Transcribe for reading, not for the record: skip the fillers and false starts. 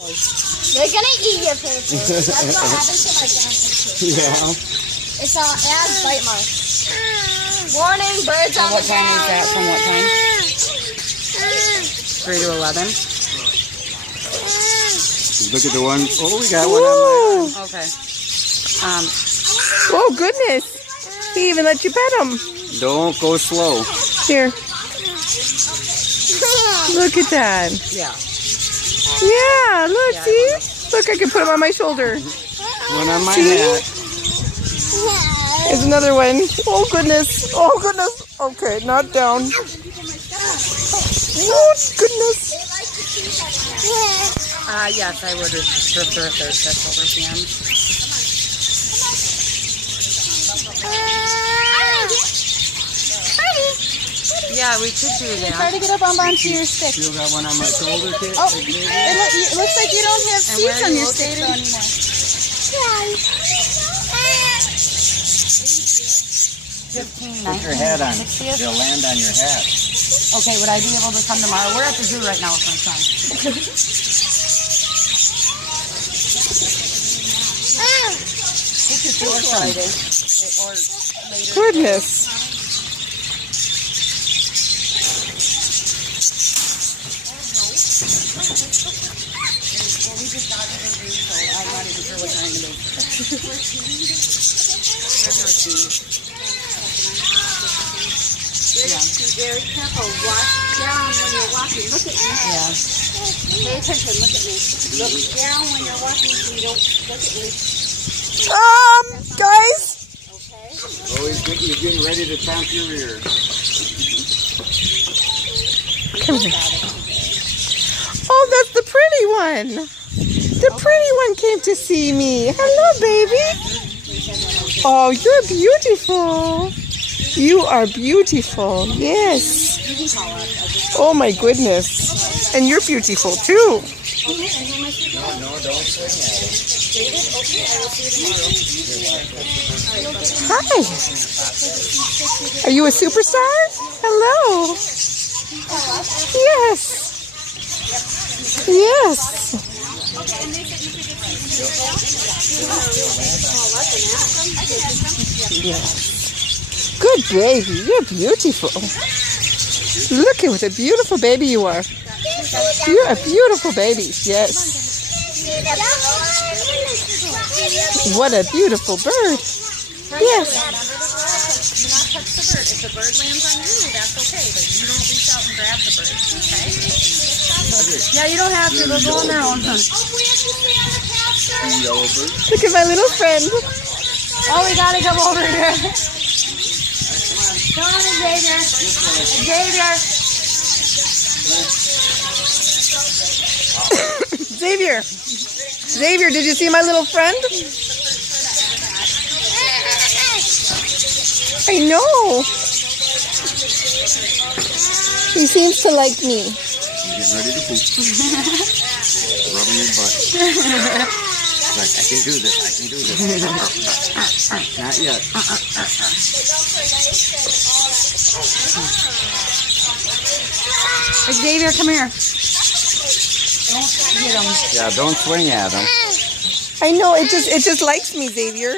They're gonna eat your paper. That's what happened to my grandpa. Yeah. It has bite marks. Warning, birds on the ground. What time is that? From what time? 3 to 11. Look at the one. Oh, we got one on my arm. Okay. Oh, goodness. He even let you pet him. Don't go slow. Here. Look at that. Yeah. Yeah, look, see? Look, I can put him on my shoulder. One on my hat. There's another one. Oh, goodness. Oh, goodness. Okay, not down. Oh, goodness. Yes, I would prefer if there's fish over PM. Yeah, we could do that. Try to get up onto your stick. Feel that one on my shoulder, kid? Oh, it looks like you don't have seats on your stick anymore. 15, Put your 19, hat on. 60th. They'll land on your hat. Okay, would I be able to come tomorrow? We're at the zoo right now with my son. Or Friday. Or later. Goodness. Well, we just got to the zoo, so I'm not even sure what time it is. Be very careful. Watch down when you're walking. Look at me. Yeah. Pay attention. Look at me. Look down when you're walking so you don't look at me. Guys. Oh, he's getting ready to tap your ear. Come here. Oh, that's the pretty one. The pretty one came to see me. Hello, baby. Oh, you're beautiful. You are beautiful. Yes. Oh, my goodness. And you're beautiful, too. No, don't swing at it. Hi. Are you a superstar? Hello. Yes. Yes. Yes. Good baby. You're beautiful. Look at what a beautiful baby you are. You're a beautiful baby. Yes. What a beautiful bird. Yes. Do not touch the bird. If the bird lands on you, that's okay, but you don't reach out and grab the bird, okay? Yeah, you don't have to. They'll go on their own. Look at my little friend. Oh, we gotta come over here. Come on, Xavier. Xavier. Xavier. Xavier, did you see my little friend? I know. He seems to like me. You're getting ready to poop. Rubbing your butt. Like, I can do this. I can do this. Not yet. Xavier, come here. Don't get him. Yeah, don't swing at him. I know, it just likes me, Xavier.